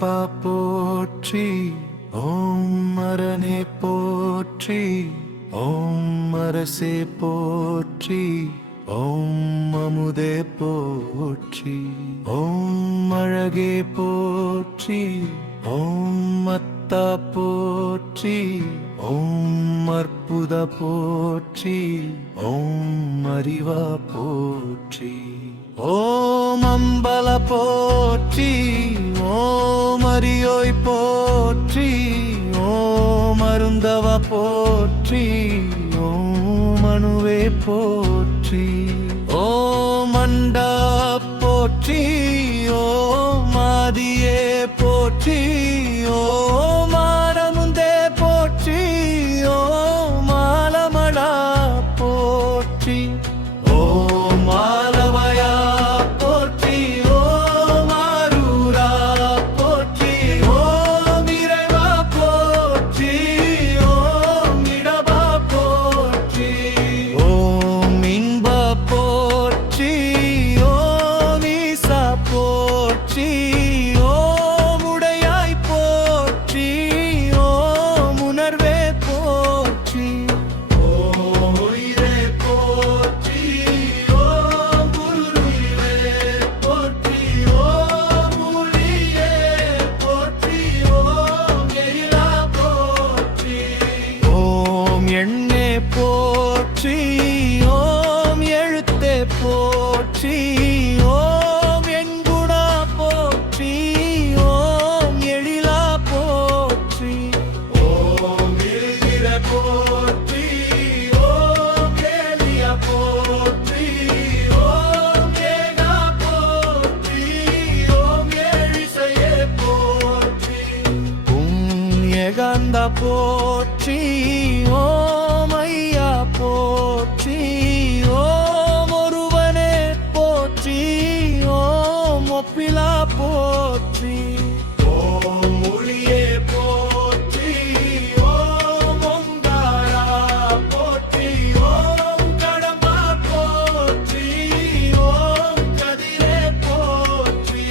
ஐயப்பா போற்றி, ஓம் அரணே போற்றி, ஓம் அரசே போற்றி, ஓம் அமுதே போற்றி, ஓம் அழகே போற்றி, ஓம் அத்தா போற்றி, ஓம் அற்புத போற்றி, ஓம் அறிவா போற்றி, ஓம் அம்பல போற்றி, ஓம் அரியோய் போற்றி, ஓம் அருந்தவ போற்றி, ஓம் அணுவே போற்றி, ஓம் அண்டா போற்றி, ஓம் ஆதியே போற்றி, ஓம் ஆரமுந்தே போற்றி, ஓம் ஆலமடா போற்றி, ஓம் ஆலவயா போற்றி, ஓம் ஆரூரா போற்றி, ஓம் இறைவா போற்றி, ஓம் இடபா போற்றி, ஓம் இன்ப போற்றி, ஓம் ஈசா போற்றி, ஓம் உடையாய் போற்றி, ஓம் உணர்வே போற்றி, ஓம் உயிரே போற்றி, ஓம் குருவே போற்றி, ஓம் ஒளியே போற்றி, ஓம் எழிலா போற்றி, ஓம் எண்ணே போற்றி, ஓம் எழுத்தே போற்றி, ஓம் எண்குணா போற்றி, ஓம் எழிலா போற்றி, ஓம் எழுகிற போற்றி, ஓம் ஏலியா போற்றி, ஓம் ஏகா போற்றி, ஓம் ஏழிசையே போற்றி, ஓம் ஏகாந்தா போற்றி, ஓம் ஐயா போற்றி, ஓம் ஒருவனே போற்றி, ஓம் ஒப்பிலா போற்றி, ஓம் ஒளியே போற்றி, ஓம் ஓங்காரா போற்றி, ஓம் கடம்பா போற்றி, ஓம் கதிரே போற்றி,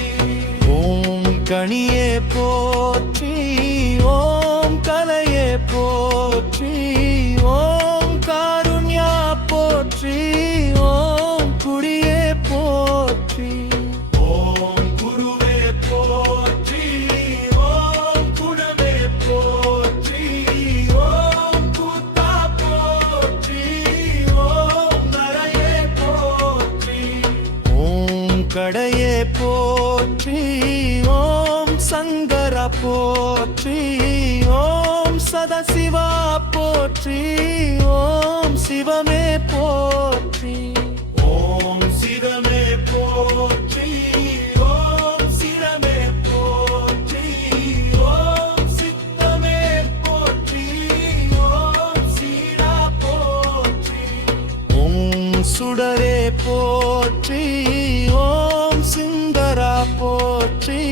ஓம் கனியே போற்றி, ஓம் கலையே போற்றி, ஓம் காருண்யா போற்றி, ஓம் குடியே போற்றி, ஓம் குருவே போற்றி, ஓம் குணவே போற்றி, ஓம் கூத்தா போற்றி, ஓம் நரையே போற்றி, ஓம் கடையே போற்றி, ஓம் சங்கர போற்றி, ஓம் சதசிவா போற்றி, ஓம் சிவமே போற்றி, ஓம் சிவமே போற்றி, ஓம் சிரமே போற்றி, ஓம் சித்தமே போற்றி, ஓம் சீடா போற்றி, ஓம் சுடரே போற்றி, ஓம் சுந்தரா போற்றி,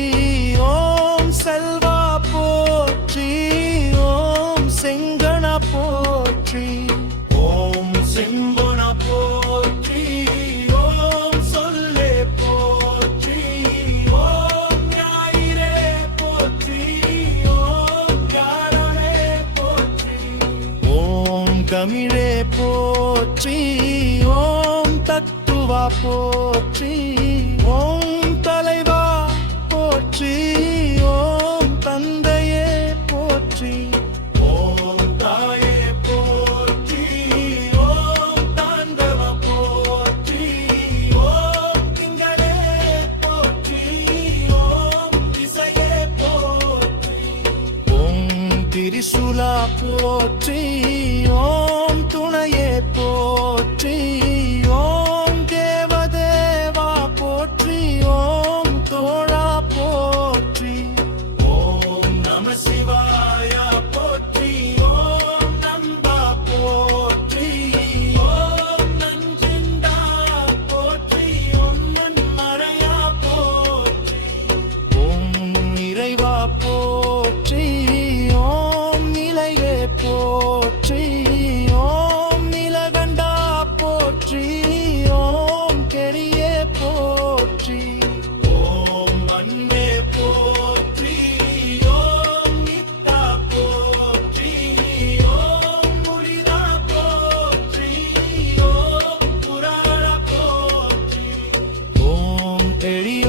ஓம் செல்வா போற்றி, ஓம் செங்கணா போற்றி, ஓம் செம்பொனா போற்றி, ஓம் சொல்லே போற்றி, ஓம் ஞாயிறே போற்றி, ஓம் ஞானமே போற்றி, ஓம் தமிழே போற்றி, ஓம் தத்துவா போற்றி, ஓம் தலைவா போற்றி, ஓம் தந்தையே போற்றி, ஓம் தாயே போற்றி, ஓம் தாண்டவ போற்றி, ஓம் திங்களே போற்றி, ஓம் திசையே போற்றி, ஓம் திரிசூலா போற்றி, ஓம் துணையே போற்றி, ஓம் தேவதேவா போற்றி, ஓம் தோழா போற்றி, ஓம் நம சிவாயா போற்றி, ஓம் நம்பா போற்றி, ஓம் நஞ்சிண்டா போற்றி, ஓம் நன்மறையா போற்றி, ஓம் இறைவா போற்றி, ஓம் நிலையே போற்றி,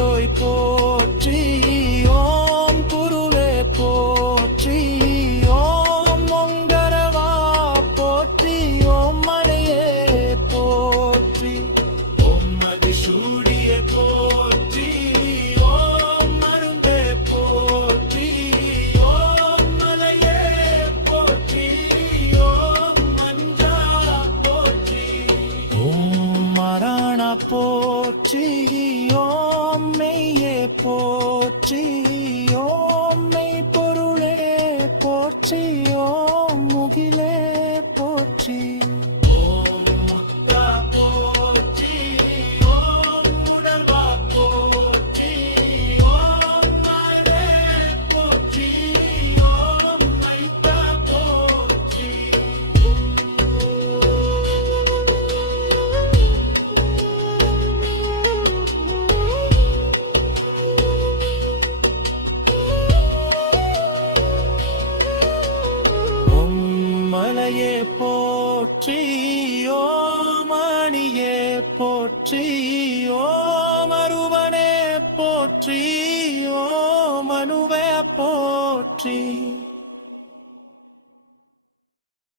ஓய் போற்றி ஓம் குருவே போற்றி ஓம் ஒங்கரவா போற்றி ஓம் மலையே போற்றி ஓம் மதிசூடிய போற்றி ஓம் மருந்தே போற்றி ஓம் மலையே போற்றி ஓம் மஞ்சா போற்றி ஓம் மரணா போற்றி ஓம் மெய்யே போற்றி ஓம் மெய் பொருளே போற்றி ஓம் முகிலே போற்றி ஓம் முத்தா போற்றி ஓம் உணர்வா போற்றி ஓம் மரே போற்றி ஓம் மைத்தா போற்றி ஓம் மலையே போற்றி ஓம் மணியே போற்றி ஓம் அருவனே போற்றி ஓம் அணுவே போற்றி